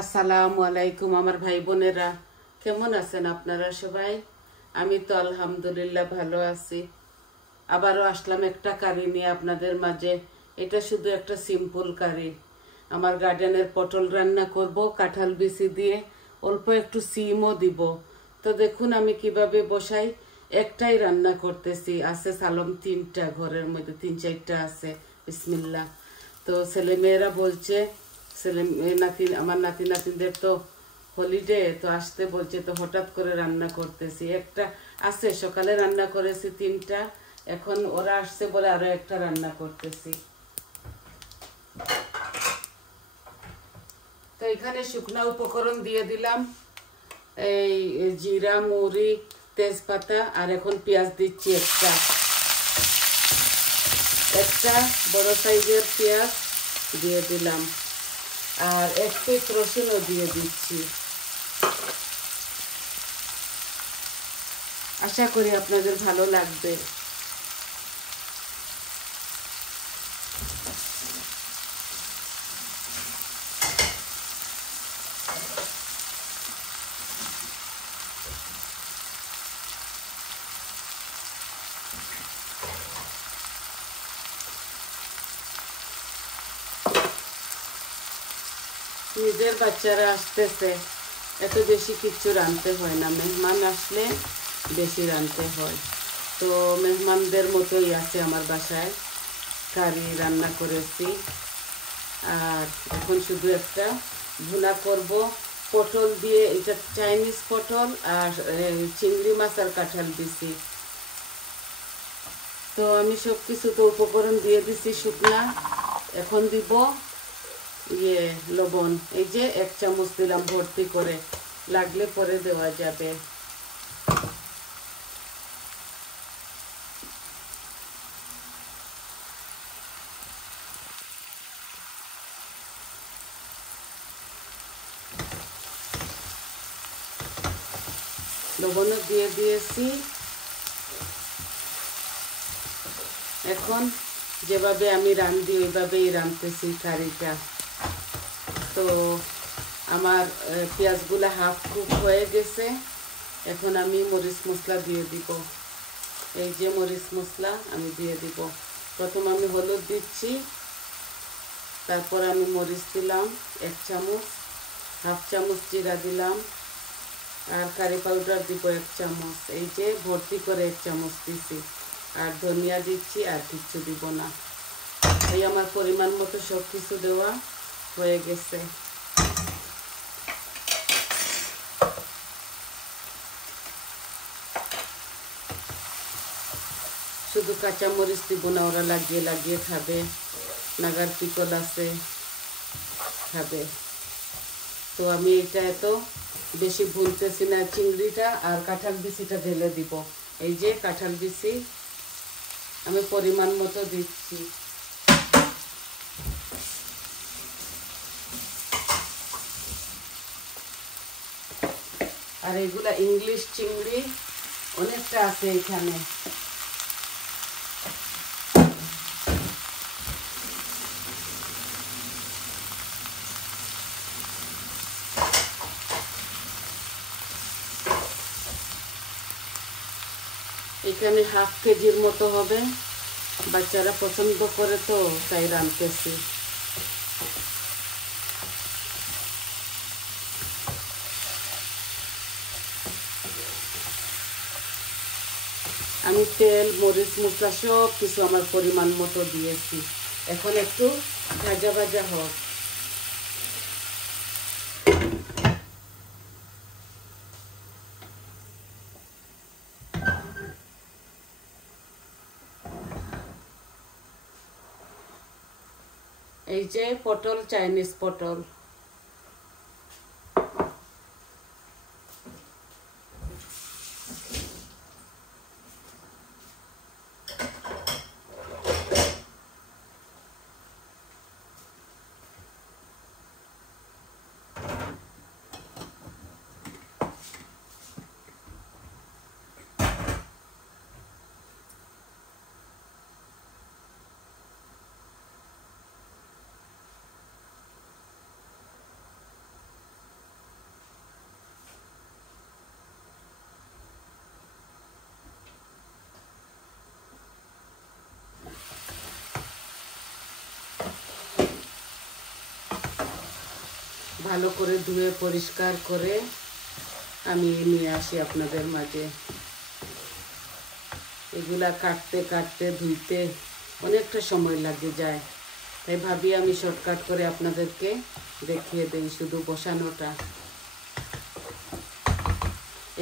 আসসালামু আলাইকুম আমার ভাই বোনেরা, কেমন আছেন আপনারা সবাই? আমি তো আলহামদুলিল্লাহ ভালো আছি। আবারও আসলাম একটা কারি নিয়ে আপনাদের মাঝে। এটা শুধু একটা সিম্পল কারি। আমার গার্ডেনের পটল রান্না করব কাঁঠাল বিচি দিয়ে, অল্প একটু সিমও দিব। তো দেখুন আমি কিভাবে বসাই। একটাই রান্না করতেছি, আছে সালম তিনটা, ঘরের মধ্যে তিন চারটা আছে। বিসমিল্লাহ। তো ছেলেমেয়েরা বলছে, আমার নাতি নাতিদের তো হলিডে, তো আসতে বলছে, তো হঠাৎ করে রান্না করতেছি। একটা আছে, সকালে রান্না করেছি তিনটা, এখন ওরা আসছে বলে আরো একটা রান্না করতেছি। তো এখানে শুকনা উপকরণ দিয়ে দিলাম, এই জিরা, মৌরি, তেজপাতা, আর এখন পেঁয়াজ দিচ্ছি একটা একটা বড় সাইজের পেঁয়াজ দিয়ে দিলাম, আর এক পিস রসুনও দিয়ে দিচ্ছি। আশা করি আপনাদের ভালো লাগবে। নিজের বাচ্চারা আসতেছে, এত বেশি কিছু রাঁধতে হয় না, মেহমান আসলে বেশি রাঁধতে হয়। তো মেহমানদের মতোই আছে আমার বাসায়, কারি রান্না করেছি। আর এখন শুধু একটা ভুনা করব পটল দিয়ে, এটা চাইনিজ পটল আর চিংড়ি মাছ আর কাঁঠাল বিচি। তো আমি সব কিছু তো উপকরণ দিয়ে দিছি শুকনা। এখন দিব লবণ, এই যে 1 চামচ দিলাম ভর্তি করে, লাগলে পরে দেওয়া যাবে। লবণও দিয়ে দিয়েছি। এখন যেভাবে আমি রাঁধি ওইভাবেই রাঁধতেছি কারিটা। তো আমার পেঁয়াজগুলো হাফ কুক হয়ে গেছে। এখন আমি মরিচ মশলা দিয়ে দিব, এই যে মরিচ মশলা আমি দিয়ে দিব। প্রথম আমি হলুদ দিচ্ছি, তারপর আমি মরিচ দিলাম 1 চামচ, হাফ চামচ জিরা দিলাম, আর কারি পাউডার দিব 1 চামচ, এই যে ভর্তি করে 1 চামচ দিছি। আর ধনিয়া দিচ্ছি, আর কিচ্ছু দিব না। এই আমার পরিমাণ মতো সব কিছু দেওয়া হয়ে গেছে। শুধু কাঁচামরিচ দিব না, ওরা লাগিয়ে লাগিয়ে খাবে, নাগার পিকল আছে, খাবে। তো আমি এটা এত বেশি ভুনতেছি না, চিংড়িটা আর কাঁঠাল বিচিটা ঢেলে দিব। এই যে কাঁঠাল বিচি আমি পরিমাণ মতো দিচ্ছি। আর এগুলা ইংলিশ চিংড়ি অনেকটা আছে এখানে। এখানে হাফ কেজির মতো হবে, বাচ্চারা পছন্দ করে তো তাই রাঁধতেছি। আমি তেল, মরিচ, মশলা সব কিছু আমার পরিমাণ মতো দিয়েছি। এখন একটু ভাজা ভাজা হোক। এই যে পটল, চাইনিজ পটল। ভালো করে ধুয়ে পরিষ্কার করে আমি নিয়ে আসি আপনাদের মাঝে। এগুলা কাটতে কাটতে ধুইতে অনেকটা সময় লাগে যায়, তাই ভাবি আমি শর্টকাট করে আপনাদেরকে দেখিয়ে দেই শুধু বসানোটা।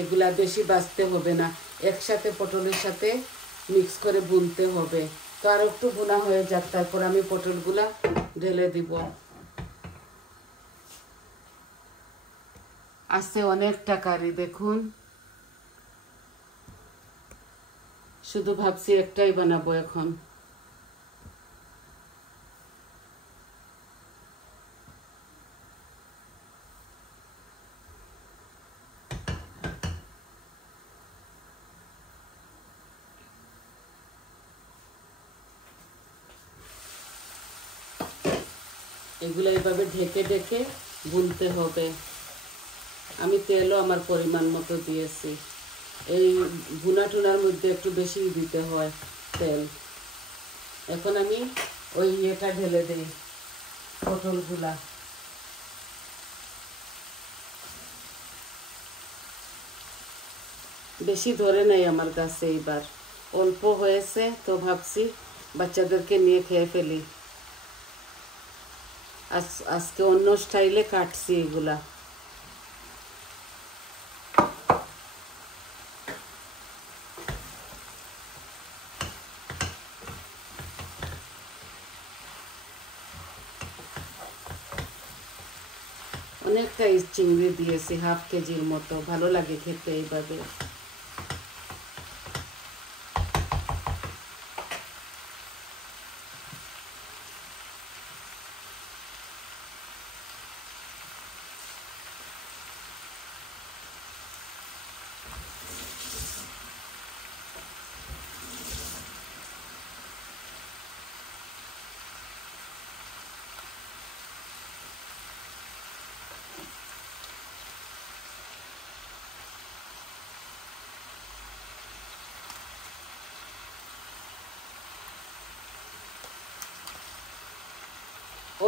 এগুলা বেশি বাছতে হবে না, একসাথে পটলের সাথে মিক্স করে বুনতে হবে। তো আর একটু বোনা হয়ে যাক, তারপর আমি পটলগুলা ঢেলে দিব। আছে অনেকটা কারি, দেখুন। শুধু ভাবছি একটাই বানাবো এখন। এগুলো এইভাবে ঢেকে ঢেকে বুনতে হবে। আমি তেলও আমার পরিমাণ মতো দিয়েছি। এই ভুনা টুনার মধ্যে একটু বেশি দিতে হয় তেল। এখন আমি ওই ইয়েটা ঢেলে দিই, পটলগুলা। বেশি ধরে নেই আমার কাছে, এইবার অল্প হয়েছে, তো ভাবছি বাচ্চাদেরকে নিয়ে খেয়ে ফেলি। আজকে অন্য স্টাইলে কাটছি এগুলা। অনেকটা চিংড়ি দিয়েছি, 1/2 কেজির মতো। ভালো লাগে খেতে এইভাবে।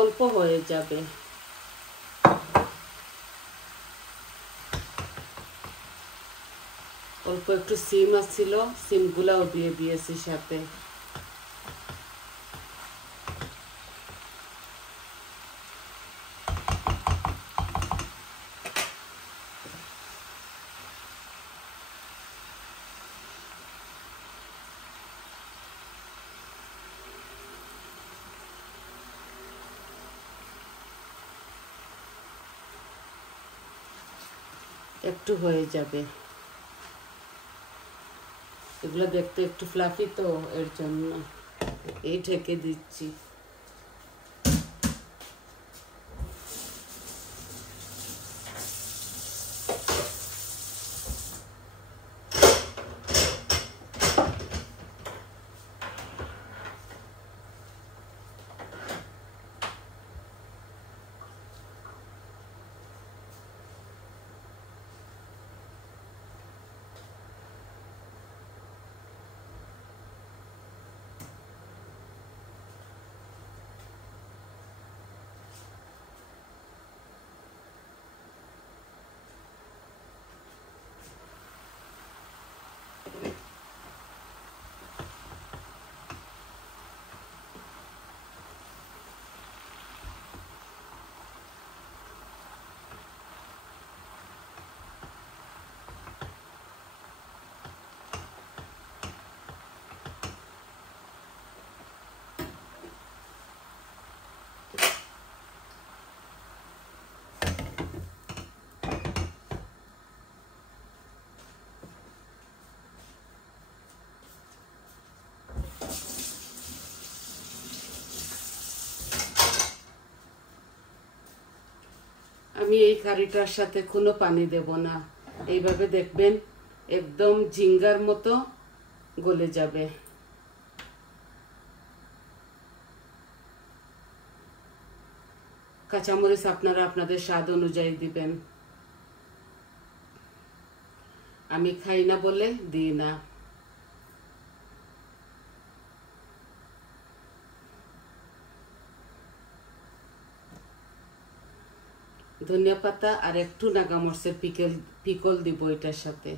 অল্প হয়ে যাবে। অল্প একটু সিম আসছিল, সিমগুলাও দিয়ে দিয়েছি সাথে। একটু হয়ে যাবে। এগুলো দেখতে একটু ফ্লাফি, তো এর জন্য এই ঢেকে দিচ্ছি। আমি এই কারিটার সাথে কোনো পানি দেব না। এইভাবে দেখবেন একদম ঝিঙ্গার মতো গলে যাবে। কাঁচামরিচ আপনারা আপনাদের স্বাদ অনুযায়ী দিবেন। আমি খাই না বলে দিই না। ধনিয়া পাতা আর একটু নাগামরিচের পিকল দিব এটার সাথে।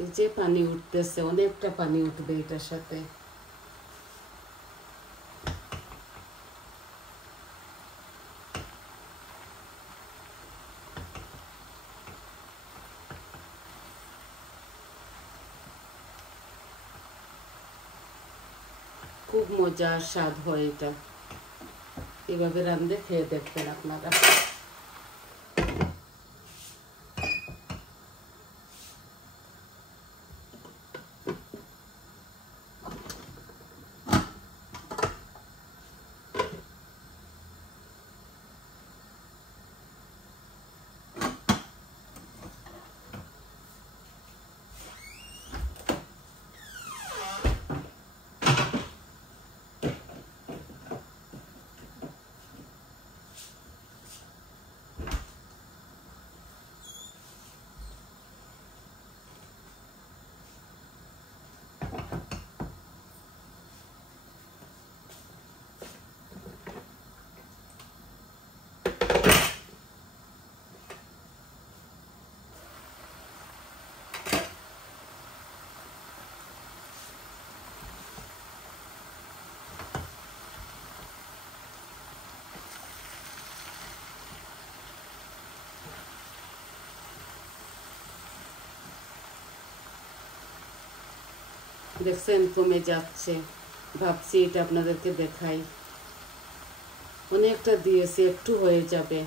এই যে পানি উঠতেছে, অনেকটা পানি উঠবে এটার সাথে। খুব মজার স্বাদ হয় এটা, এভাবে রান্ধে খেয়ে দেখবেন আপনারা। দেখছেন কমে যাচ্ছে, ভাবছি এটা আপনাদেরকে দেখাই। অনেকটা দিয়েছি, একটু হয়ে যাবে।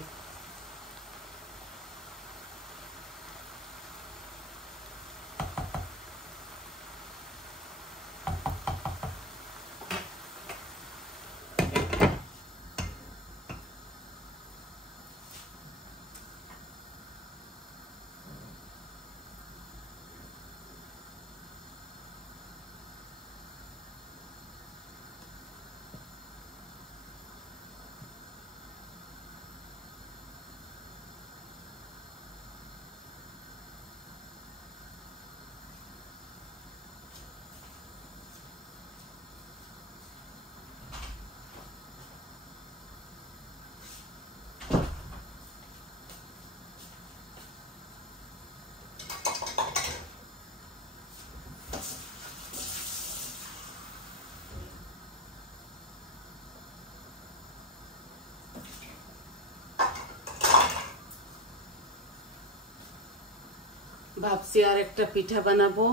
ভাবছি আর একটা পিঠা বানাবো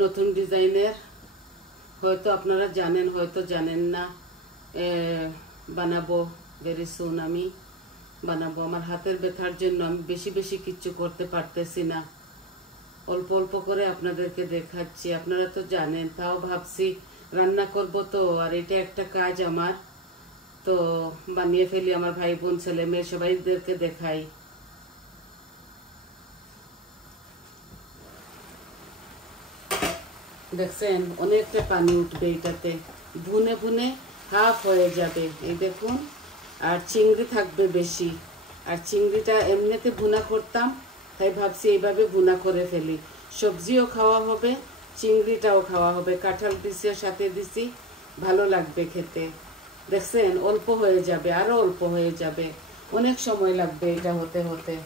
নতুন ডিজাইনের, হয়তো আপনারা জানেন হয়তো জানেন না। বানাবো ভেরি সুন, আমি বানাবো। আমার হাতের ব্যথার জন্য আমি বেশি বেশি কিচ্ছু করতে পারতেছি না, অল্প অল্প করে আপনাদেরকে দেখাচ্ছি। আপনারা তো জানেন, তাও ভাবছি রান্না করব তো, আর এটা একটা কাজ আমার, তো বানিয়ে ফেলি। আমার ভাই বোন ছেলে মেয়ে সবাইদেরকে দেখাই। দেখছেন অনেকটা পানি উঠবে এটাতে, ভুনে ভুনে হাফ হয়ে যাবে, এই দেখুন। আর চিংড়ি থাকবে বেশি, আর চিংড়িটা এমনিতে ভুনা করতাম, তাই ভাবছি এইভাবে ভুনা করে ফেলি। সবজিও খাওয়া হবে, চিংড়িটাও খাওয়া হবে। কাঁঠাল দিছি, সাথে দিছি, ভালো লাগবে খেতে। দেখছেন অল্প হয়ে যাবে, আরো অল্প হয়ে যাবে, অনেক সময় লাগবে এটা হতে হতে।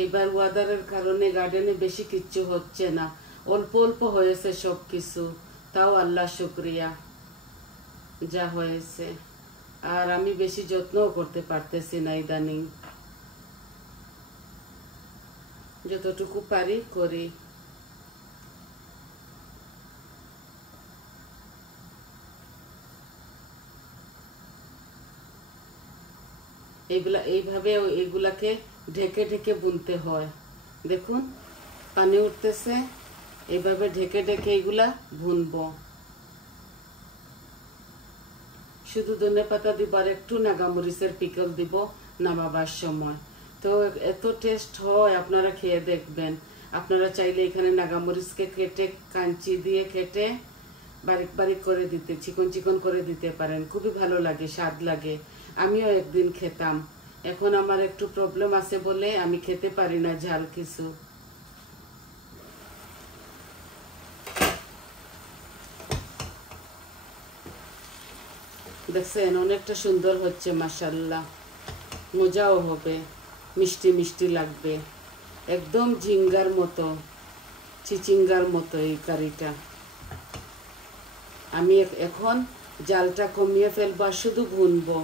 এইবার ওয়েদারের কারণে গার্ডেনে বেশি কিচ্ছু হচ্ছে না, অল্প অল্প হয়েছে সব কিছু, তাও আল্লাহ শুক্রিয়া যা হয়েছে। আর আমি বেশি যত্নও করতে পারতেছি না ইদানিং, যতটুকু পারি করি। এইভাবে এগুলাকে ঢেকে ঢেকে বুনতে হয়। দেখুন পানি উঠতেছে, এইভাবে ঢেকে ঢেকে এগুলা বুনবো। শুধু ধনেপাতা দিব আর একটু নাগামরিচের পিকল দিব নামাবার সময়। তো এত টেস্ট হয়, আপনারা খেয়ে দেখবেন। আপনারা চাইলে এখানে নাগামরিচকে কেটে কাঞ্চি দিয়ে কেটে বারিক বারিক করে দিতে, চিকন চিকন করে দিতে পারেন, খুবই ভালো লাগে, স্বাদ লাগে। আমিও একদিন খেতাম, এখন আমার একটু প্রবলেম আছে বলে আমি খেতে পারি না ঝাল কিছু। দেখছেন অনেকটা সুন্দর হচ্ছে মাশাআল্লাহ, মজাও হবে, মিষ্টি মিষ্টি লাগবে, একদম ঝিঙ্গার মতো, চিচিঙ্গার মতো এই কারিটা। আমি এখন জালটা কমিয়ে ফেলবো আর শুধু ভুনবো,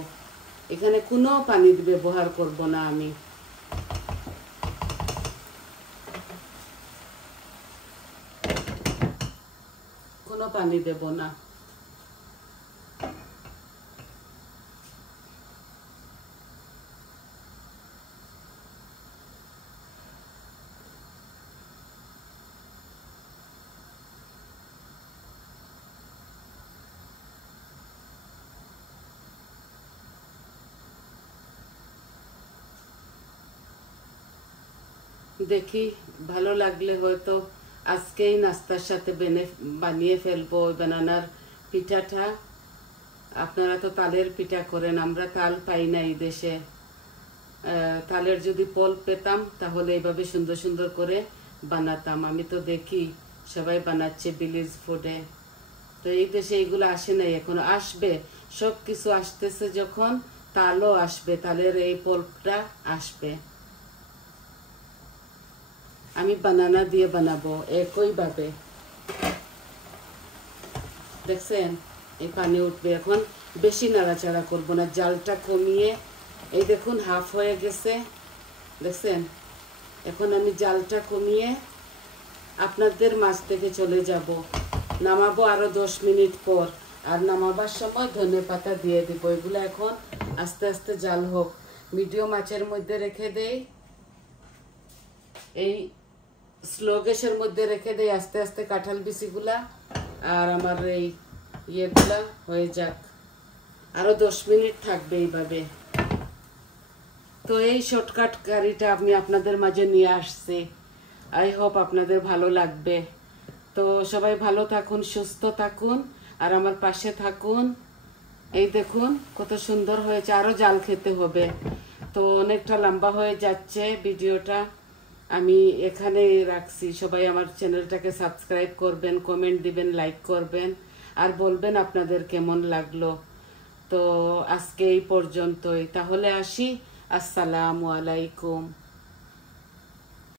এখানে কোনো পানি ব্যবহার করব না, আমি কোনো পানি দেব না। দেখি ভালো লাগলে হয়তো আজকেই নাস্তার সাথে বানিয়ে ফেলবো ওই বানানার পিঠাটা। আপনারা তো তালের পিঠা করেন, আমরা তাল পাই না এই দেশে। তালের যদি পল পেতাম তাহলে এইভাবে সুন্দর সুন্দর করে বানাতাম। আমি তো দেখি সবাই বানাচ্ছে ভিলেজ ফুডে, তো এই দেশে এইগুলো আসে নাই, এখনো আসবে, সব কিছু আসতেছে যখন তালও আসবে, তালের এই পল্পটা আসবে। আমি বানানা দিয়ে বানাবো একইভাবে, দেখছেন এই পানি উঠবে। এখন বেশি নাড়াচাড়া করবো না, জালটা কমিয়ে, এই দেখুন হাফ হয়ে গেছে, দেখছেন। এখন আমি জালটা কমিয়ে আপনাদের মাছ থেকে চলে যাব, নামাবো আরো 10 মিনিট পর। আর নামাবার সময় ধনেপাতা দিয়ে দিব। এগুলো এখন আস্তে আস্তে জাল হোক, মিডিয়াম আঁচের মধ্যে রেখে দেই, এই স্লো গ্যাসের মধ্যে রেখে দেই আস্তে আস্তে কাঁঠাল বিচিগুলা আর আমার এই ইয়েগুলা হয়ে যাক, আরো 10 মিনিট থাকবে এইভাবে। তো এই শর্টকাট কারিটা আমি আপনাদের মাঝে নিয়ে আসছি, আই হোপ আপনাদের ভালো লাগবে। তো সবাই ভালো থাকুন, সুস্থ থাকুন আর আমার পাশে থাকুন। এই দেখুন কত সুন্দর হয়েছে, আরো জাল খেতে হবে। তো অনেকটা লম্বা হয়ে যাচ্ছে ভিডিওটা, আমি এখানেই রাখছি। সবাই আমার চ্যানেলটাকে সাবস্ক্রাইব করবেন, কমেন্ট দিবেন, লাইক করবেন আর বলবেন আপনাদের কেমন লাগলো। তো আজকে এই পর্যন্তই, তাহলে আসি, আসসালামু আলাইকুম।